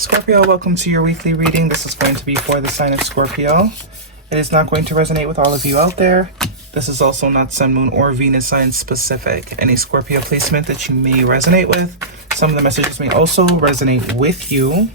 Scorpio, welcome to your weekly reading. This is going to be for the sign of Scorpio. It is not going to resonate with all of you out there. This is also not Sun, Moon, or Venus sign specific. Any Scorpio placement that you may resonate with, some of the messages may also resonate with you.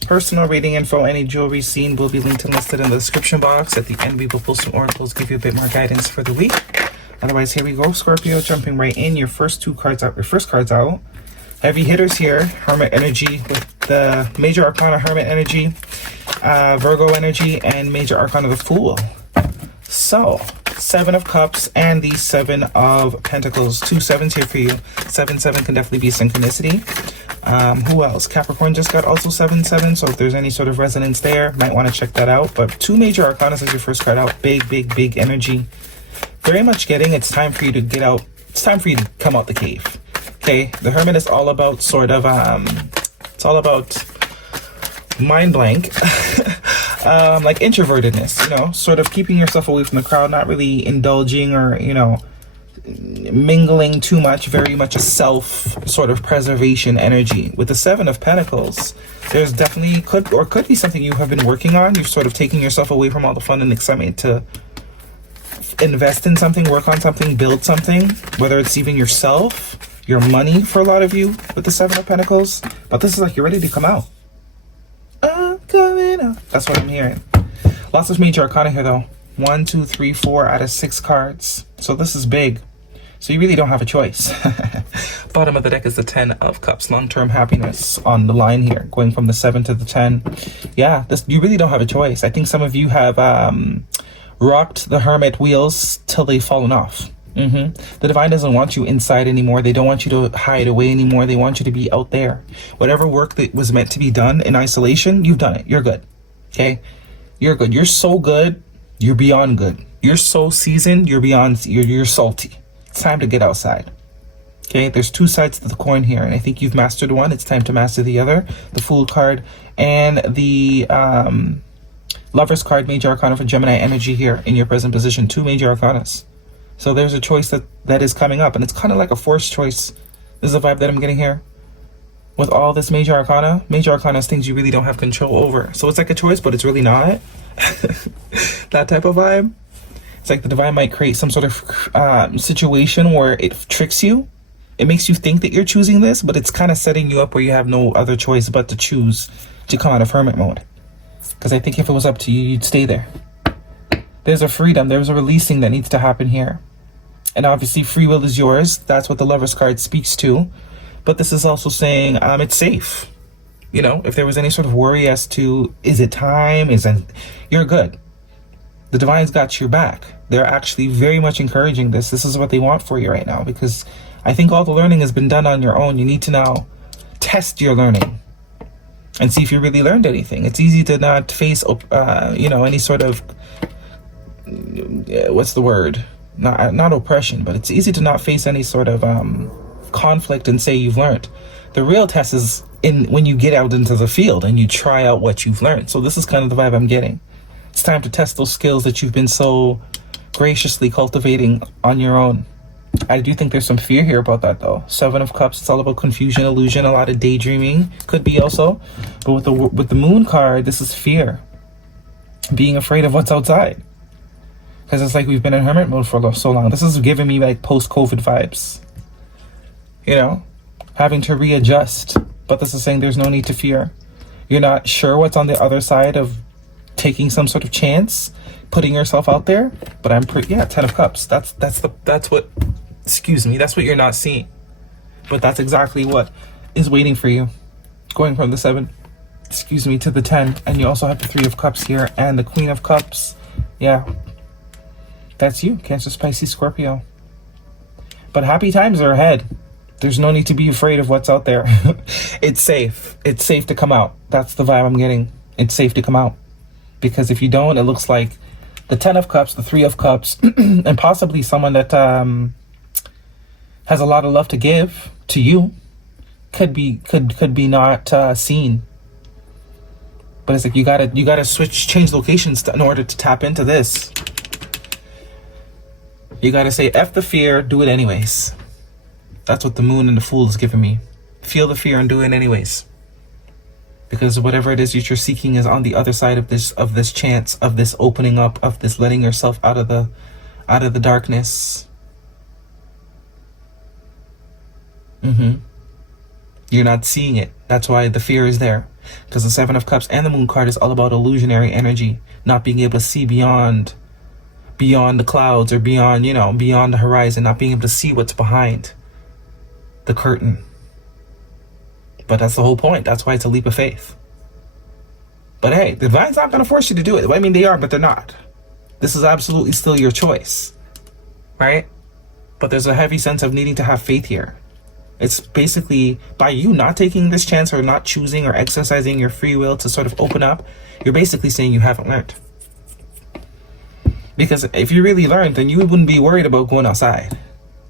Personal reading info, any jewelry seen will be linked and listed in the description box. At the end, we will pull some oracles, give you a bit more guidance for the week. Otherwise, here we go, Scorpio, jumping right in. Your first two cards out, your first cards out. Heavy hitters here, Hermit energy with the Major Arcana Hermit energy, Virgo energy, and Major Arcana the Fool. So, Seven of Cups and the Seven of Pentacles. Two sevens here for you. 7-7 can definitely be synchronicity. Who else? Capricorn just got also 7-7, so if there's any sort of resonance there, might want to check that out. But two Major Arcana as your first card out. Big energy. Very much getting it's time for you to get out. It's time for you to come out the cave. Okay, the Hermit is all about sort of, it's all about mind blank, like introvertedness, you know, sort of keeping yourself away from the crowd, not really indulging or, you know, mingling too much, very much a self sort of preservation energy. With the Seven of Pentacles, there's definitely could be something you have been working on. You're sort of taking yourself away from all the fun and excitement to invest in something, work on something, build something, whether it's even yourself, your money for a lot of you with the Seven of Pentacles. But this is like you're ready to come out. I'm coming out. That's what I'm hearing. Lots of Major Arcana here though. 1, 2, 3, 4 out of 6 cards. So this is big. So you really don't have a choice. Bottom of the deck is the 10 of Cups. Long-term happiness on the line here. Going from the 7 to the 10. Yeah, you really don't have a choice. I think some of you have rocked the Hermit wheels till they've fallen off. The Divine doesn't want you inside anymore. They don't want you to hide away anymore. They want you to be out there. Whatever work that was meant to be done in isolation, you've done it. You're good. Okay? You're good. You're so good. You're beyond good. You're so seasoned. You're beyond, you're salty. It's time to get outside. Okay? There's two sides to the coin here, and I think you've mastered one. It's time to master the other. The Fool card and the Lover's card, Major Arcana for Gemini energy here in your present position. Two Major Arcanas. So there's a choice that is coming up, and it's kind of like a forced choice. This is the vibe that I'm getting here. With all this Major Arcana is things you really don't have control over. So it's like a choice, but it's really not. That type of vibe. It's like the Divine might create some sort of situation where it tricks you. It makes you think that you're choosing this, but it's kind of setting you up where you have no other choice but to choose to come out of Hermit mode. Because I think if it was up to you, you'd stay there. There's a freedom. There's a releasing that needs to happen here. And obviously free will is yours. That's what the Lover's card speaks to. But this is also saying it's safe. You know, if there was any sort of worry as to, is it time? You're good. The Divine's got your back. They're actually very much encouraging this. This is what they want for you right now. Because I think all the learning has been done on your own. You need to now test your learning. And see if you really learned anything. It's easy to not face, you know, any sort of, what's the word? Not oppression, but it's easy to not face any sort of conflict and say you've learned. The real test is when you get out into the field and you try out what you've learned. So this is kind of the vibe I'm getting. It's time to test those skills that you've been so graciously cultivating on your own. I do think there's some fear here about that though. 7 of Cups, it's all about confusion, illusion, a lot of daydreaming. Could be also. But with the Moon card, this is fear. Being afraid of what's outside. Because it's like we've been in Hermit mode for so long. This is giving me like post-COVID vibes. You know? Having to readjust. But this is saying there's no need to fear. You're not sure what's on the other side of taking some sort of chance. Putting yourself out there. But I'm pretty, yeah, 10 of Cups. That's what, excuse me, that's what you're not seeing. But that's exactly what is waiting for you. Going from the 7, excuse me, to the 10. And you also have the 3 of Cups here. And the Queen of Cups. Yeah. That's you, Cancer, Pisces, Scorpio. But happy times are ahead. There's no need to be afraid of what's out there. It's safe. It's safe to come out. That's the vibe I'm getting. It's safe to come out. Because if you don't, it looks like the 10 of Cups, the 3 of Cups, and possibly someone that has a lot of love to give to you could be not seen. But it's like you gotta change locations in order to tap into this. You gotta say, F the fear, do it anyways. That's what the Moon and the Fool is giving me. Feel the fear and do it anyways. because whatever it is that you're seeking is on the other side of this chance, of this opening up, of this letting yourself out of the darkness. You're not seeing it. That's why the fear is there, because the Seven of Cups and the Moon card is all about illusionary energy, not being able to see beyond the clouds, or beyond the horizon, not being able to see what's behind the curtain. But that's the whole point. That's why it's a leap of faith. But hey, the divine's not going to force you to do it. I mean, they are, but they're not. This is absolutely still your choice, right? But there's a heavy sense of needing to have faith here. It's basically, by you not taking this chance, or not choosing or exercising your free will to sort of open up, you're basically saying you haven't learned. Because if you really learned, then you wouldn't be worried about going outside.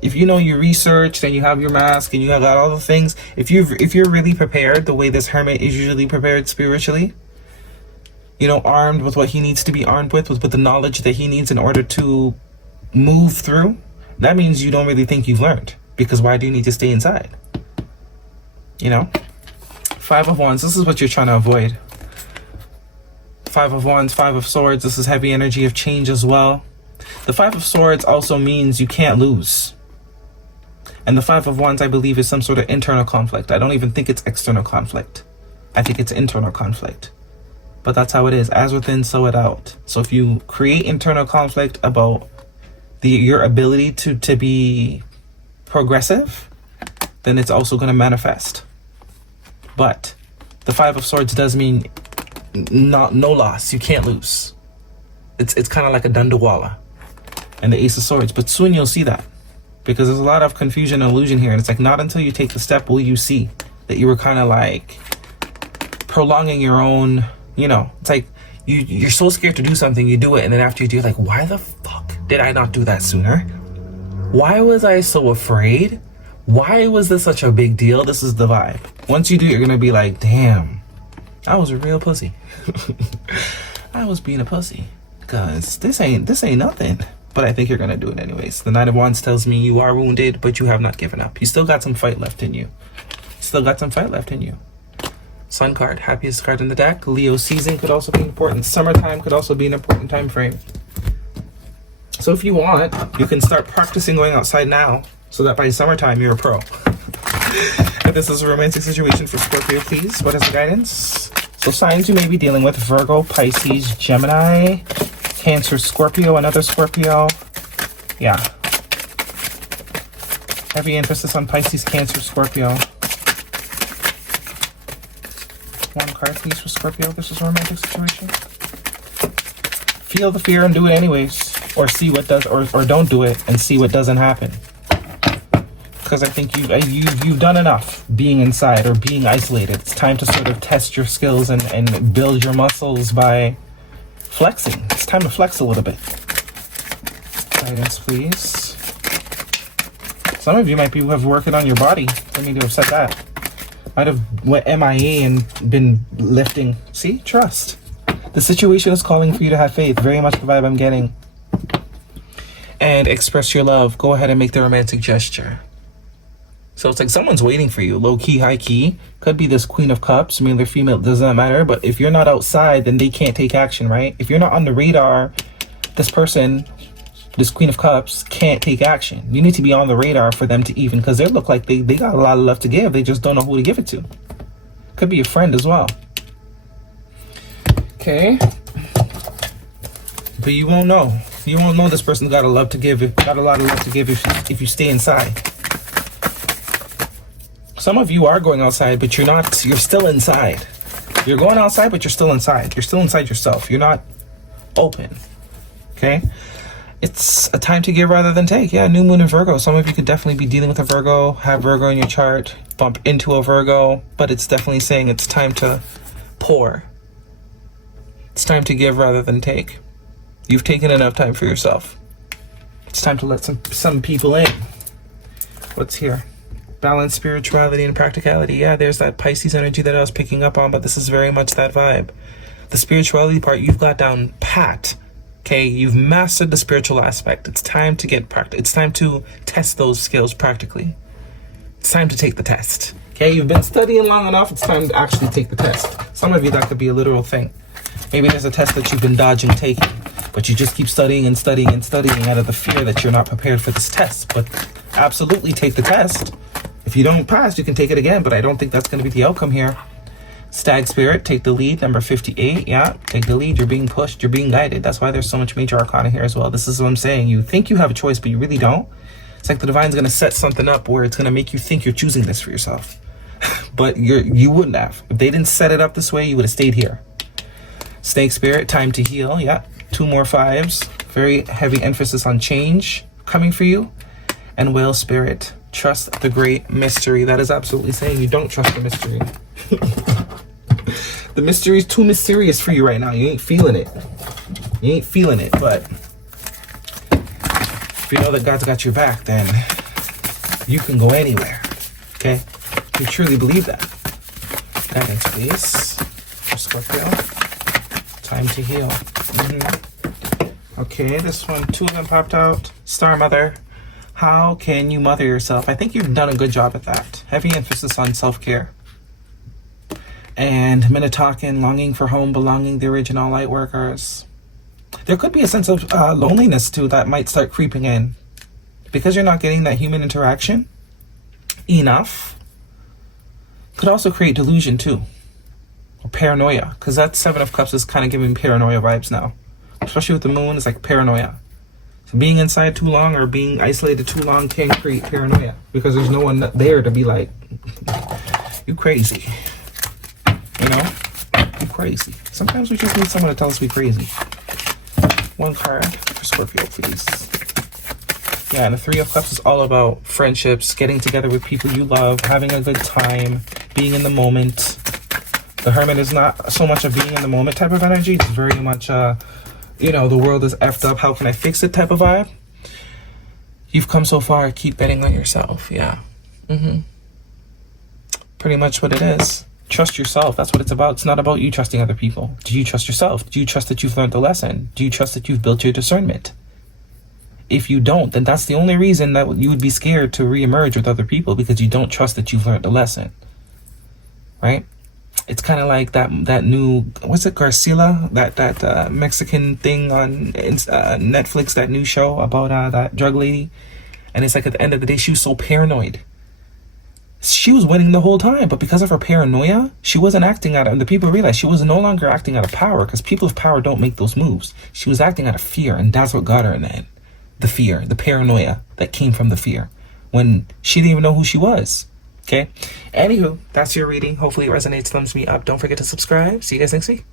If you know you researched and you have your mask and you have got all the things, if you're really prepared the way this hermit is usually prepared spiritually, armed with what he needs to be armed with the knowledge that he needs in order to move through, that means you don't really think you've learned. Because why do you need to stay inside? Five of Wands, this is what you're trying to avoid. Five of Wands, Five of Swords, this is heavy energy of change as well. The Five of Swords also means you can't lose. And the Five of Wands, I believe, is some sort of internal conflict. I don't even think it's external conflict. I think it's internal conflict. But that's how it is. As within, so without. So if you create internal conflict about your ability to be progressive, then it's also going to manifest. But the Five of Swords does mean no loss. You can't lose. It's kind of like a Dundawala and the Ace of Swords. But soon you'll see that, because there's a lot of confusion and illusion here. And it's like, not until you take the step will you see that you were kind of like prolonging your own, it's like you're so scared to do something, you do it, and then after you do, you're like, why the fuck did I not do that sooner? Why was I so afraid? Why was this such a big deal? This is the vibe. Once you do, you're gonna be like, damn, I was a real pussy. I was being a pussy, because this ain't nothing. But I think you're gonna do it anyways. The Knight of Wands tells me you are wounded, but you have not given up. You still got some fight left in you. Sun card, happiest card in the deck. Leo season could also be important. Summertime could also be an important time frame. So if you want, you can start practicing going outside now, so that by summertime you're a pro. If this is a romantic situation for Scorpio, please, what is the guidance? So signs you may be dealing with: Virgo, Pisces, Gemini, Cancer, Scorpio, another Scorpio. Yeah. Heavy emphasis on Pisces, Cancer, Scorpio. One card, please, for Scorpio. This is a romantic situation. Feel the fear and do it anyways. Or see what does, or don't do it and see what doesn't happen. Because I think you've done enough being inside or being isolated. It's time to sort of test your skills and build your muscles by flexing. It's time to flex a little bit. Guidance, please. Some of you might be have working on your body. I need to have said that. Might have went MIA and been lifting. See? Trust. The situation is calling for you to have faith. Very much the vibe I'm getting. And express your love. Go ahead and make the romantic gesture. So it's like someone's waiting for you. Low key, high key. Could be this Queen of Cups. Male or female, doesn't matter. But if you're not outside, then they can't take action, right? If you're not on the radar, this person, this Queen of Cups, can't take action. You need to be on the radar for them to even, because they look like they got a lot of love to give. They just don't know who to give it to. Could be a friend as well. Okay. But you won't know. You won't know this person got a lot of love to give if you stay inside. Some of you are going outside, but you're not. You're still inside. You're going outside, but you're still inside. You're still inside yourself. You're not open. Okay? It's a time to give rather than take. Yeah, new moon in Virgo. Some of you could definitely be dealing with a Virgo, have Virgo in your chart, bump into a Virgo, but it's definitely saying it's time to pour. It's time to give rather than take. You've taken enough time for yourself. It's time to let some people in. What's here? Balance, spirituality, and practicality. Yeah, there's that Pisces energy that I was picking up on, but this is very much that vibe. The spirituality part you've got down pat. Okay, you've mastered the spiritual aspect. It's time to get practice. It's time to test those skills practically. It's time to take the test. Okay, you've been studying long enough. It's time to actually take the test. Some of you, that could be a literal thing. Maybe there's a test that you've been dodging taking, but you just keep studying and studying and studying out of the fear that you're not prepared for this test. But absolutely take the test. If you don't pass, you can take it again, but I don't think that's going to be the outcome here. Stag Spirit, take the lead, number 58. Yeah, take the lead. You're being pushed. You're being guided. That's why there's so much major arcana here as well. This is what I'm saying. You think you have a choice, but you really don't. It's like the divine's going to set something up where it's going to make you think you're choosing this for yourself. But you wouldn't have. If they didn't set it up this way, you would have stayed here. Snake Spirit, time to heal. Yeah, 2 more 5s. Very heavy emphasis on change coming for you. And Whale Spirit, trust the great mystery. That is absolutely saying you don't trust the mystery. The mystery is too mysterious for you right now. You ain't feeling it. You ain't feeling it, but if you know that God's got your back, then you can go anywhere. Okay? You truly believe that. Guidance, please. For Scorpio. Time to heal. Okay, this one, 2 of them popped out. Star Mother. How can you mother yourself? I think you've done a good job at that. Heavy emphasis on self-care. And Minnetonkan, longing for home, belonging, the original light workers. There could be a sense of loneliness too that might start creeping in. Because you're not getting that human interaction enough. Could also create delusion too. Or paranoia. Because that 7 of Cups is kind of giving paranoia vibes now. Especially with the moon, it's like paranoia. So being inside too long or being isolated too long can create paranoia. Because there's no one there to be like, you crazy. You know? You crazy. Sometimes we just need someone to tell us we crazy. 1 card for Scorpio, please. Yeah, and the 3 of Cups is all about friendships, getting together with people you love, having a good time, being in the moment. The Hermit is not so much a being in the moment type of energy. It's very much, you know, the world is effed up. How can I fix it type of vibe? You've come so far. Keep betting on yourself. Yeah. Pretty much what it is. Trust yourself. That's what it's about. It's not about you trusting other people. Do you trust yourself? Do you trust that you've learned the lesson? Do you trust that you've built your discernment? If you don't, then that's the only reason that you would be scared to reemerge with other people, because you don't trust that you've learned the lesson. Right? It's kind of like that new, what's it, Garcila? That Mexican thing on Netflix, that new show about that drug lady. And it's like at the end of the day, she was so paranoid. She was winning the whole time, but because of her paranoia, she wasn't acting out of, and the people realized she was no longer acting out of power, because people of power don't make those moves. She was acting out of fear, and that's what got her in the end. The fear, the paranoia that came from the fear, when she didn't even know who she was. Okay? Anywho, that's your reading. Hopefully it resonates, thumbs me up. Don't forget to subscribe. See you guys next week.